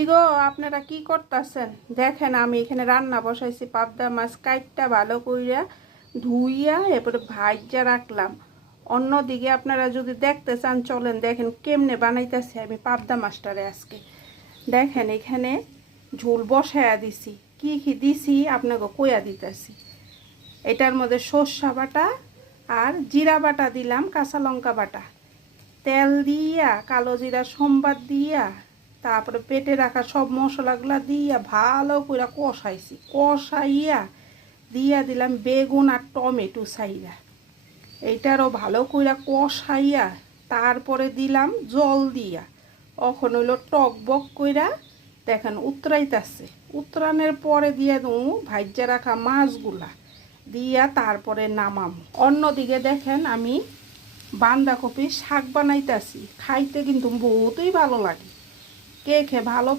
কি গো, আপনারা কি করতেছেন? দেখেন আমি এখানে রান্না বসাইছি। পাবদা মাছ কাইটটা ভালো কইরা ধুইয়া এরপরে ভাইজা রাখলাম। অন্যদিকে আপনারা যদি দেখতে চান চলেন দেখেন কেমনে বানাইতেছি আমি পাবদা মাছটারে আজকে। দেখেন এখানে ঝোল বসায়া দিছি, কি কি দিছি আপনাকে কইয়া দিতেছি। এটার মধ্যে সর্ষা বাটা আর জিরা বাটা দিলাম, কাঁচা লঙ্কা বাটা, তেল দিয়া কালো জিরা সম্বাদ দিয়া তারপরে পেটে রাখা সব মশলাগুলা দিয়া ভালো করে কষাইছি। কষাইয়া দিয়া দিলাম বেগুন আর টমেটো সাইরা, এইটারও ভালো করে কষাইয়া তারপরে দিলাম জল দিয়া। এখন হইলো টক বক কইরা দেখেন উতরাইতেছে। উতরানোর পরে দিয়ে দেবো ভাজ্যা রাখা মাছগুলা দিয়া তারপরে নামাম। অন্যদিকে দেখেন আমি বাঁধাকপি শাক বানাইতেছি। খাইতে কিন্তু বহুতই ভালো লাগে। কে খেয়ে ভালো